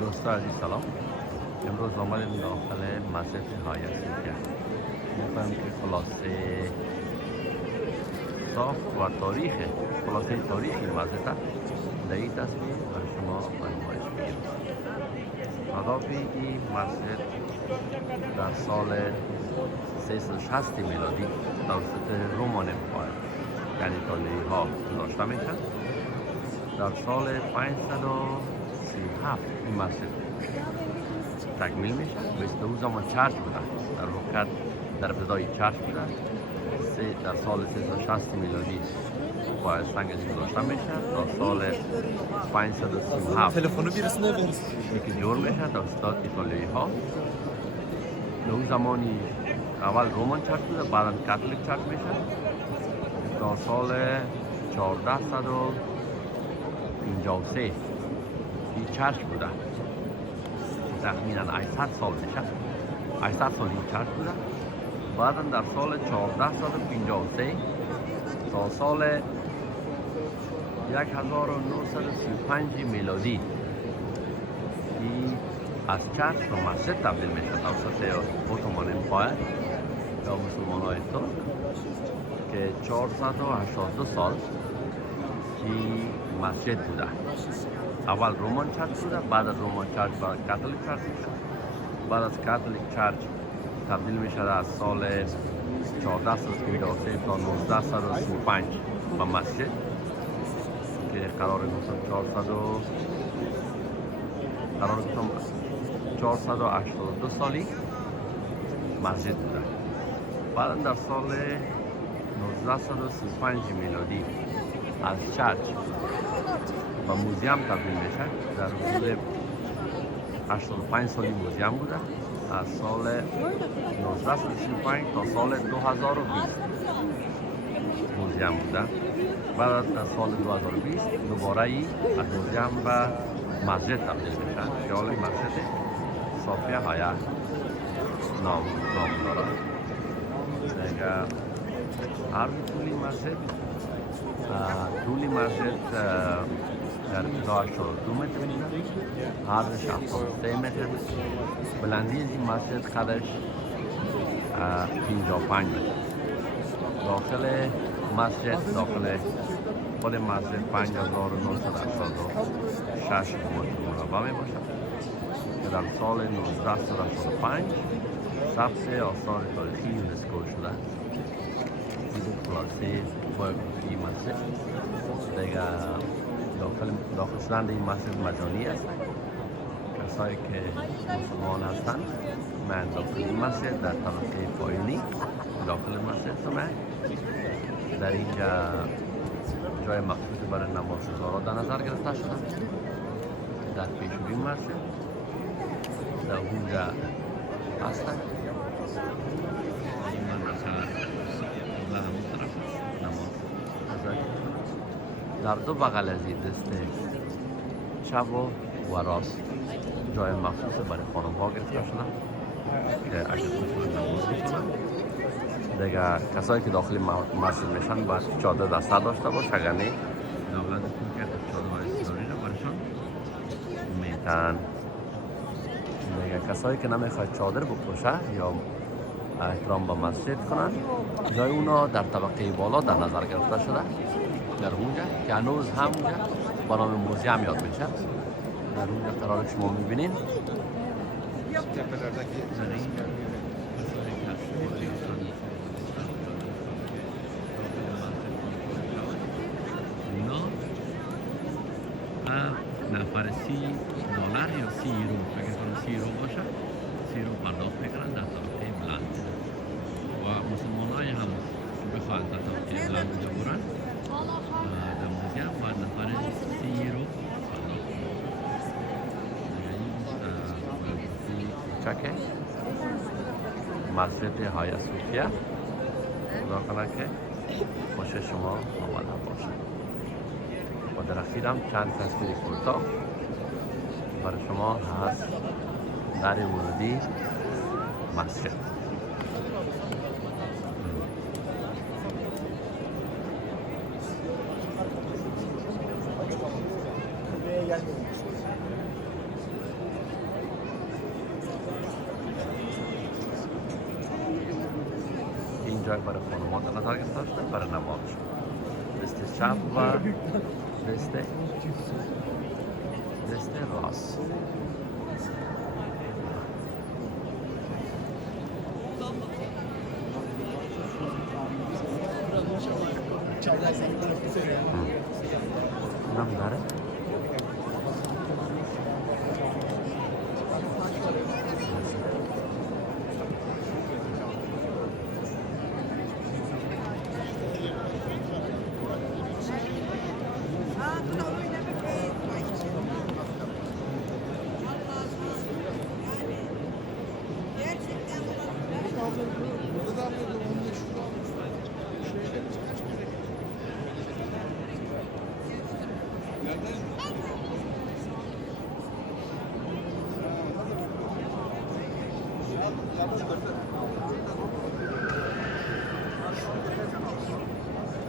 دوستان عزیز سلام. امروز آمدیم داخل مسجد هایا صوفیه. می‌فهمم که خلاصه تاریخی مسجد در این تصویر برای شما نمایش می‌گیرم. هدف این مسجد در سال 360 میلادی توسط رومان امپایر یعنی ایتالیایی ها گذاشته میشد. در سال 537 این مسجد تکمیل میشه. مثل او زمان چرچ بوده، در واقع در ابتدای چرچ بوده. در سال 360 میلادی با سنگش گذاشته میشه. تا سال 537 تلفنو بیرسونه یکی جور میشه توسط ایتالیایی ها. در اون زمانی اول رومان چرچ بوده، بعدا کاتولیک چرچ میشه. تا سال 1453 این چرچ بوده، تخمینا 800 سال میشه. 800 سال این چرچ بوده. بعدا در سال 1453 تا سال 1935 میلادی این از چرچ به مسجد تبدیل میشه توسط اتومان امپایر یا مسلمان های ترک که 482 سال این مسجد بوده. اول رومان چرچ بوده، بعد از رومان چرچ به کاتولیک چرچ میشه. بعد از کاتولیک چرچ تبدیل میشه از سال 1433 تا 1935 به مسجد که قرار گفتم 482 سالی مسجد بوده. بعد در سال 1935 میلادی از چرچ و موزیم تبدیل میشه. در حدود 85 سالی موزیم بوده. از سال 1935 تا سال 2020 موزیم بوده. بعد از سال 2020 دوباره ای از موزیم به مسجد تبدیل میشه که حالا مسجد صوفیه هایا نام دارد. دیگه هر طولی مسجد در ابتدا 82 متر میشه، عرضش 73 متر، بلندی این مسجد قدرش 55 متر. داخل خود مسجد 5986 متر مربع می باشد که در سال 1985 ثبت آثار تاریخی یونسکو شده. این خلاصه بایوگرافی مسجد. دیگه داخل شدن این مسجد مجانی است. کسایی که مسلمان هستند من داخل این مسجد در طبقه پایینی داخل مسجد هستم. در اینجا جای مخصوص برای نمازگزاران در نظر گرفته شده. در پیشوی مسجد در اونجا هستند. در دو بغل از این دست چپ و راست جای مخصوص برای خانم ها گرفته شده که اگر خودشون نماز میشونن. دیگه کسایی که داخل مسجد میشن باید چادر در سر داشته باشه، اگر نه دولتتون که چادرهای اضطراری رو برشان میتن. دیگه کسایی که نمیخواد چادر بپوشه یا احترام به مسجد کنن، جای اونا در طبقه بالا در نظر گرفته شده. در اونجا که هنوز هم اونجا با نام موزیم یاد میشه. در اونجا قرار شما میبینین نفر $30 یا 30 یورو، اگر 30 یورو باشه 30 یورو پرداخت میکنن در طبقه بلند و مسلمان های هم بخواهد در طبقه بلند اونجا برن در موزیم باید نفر 30 یورو پرداخت کنن. چکه مسجد هایا صوفیه خدا کنه که خوش شما آمده باشه. و در اخیرم چند تصویر کوتاه برای شما هست در ورودی مسجد. joy برای خانوما در نظر گرفته شده برای نمایش. دست چپ و دست راست. اینم داره.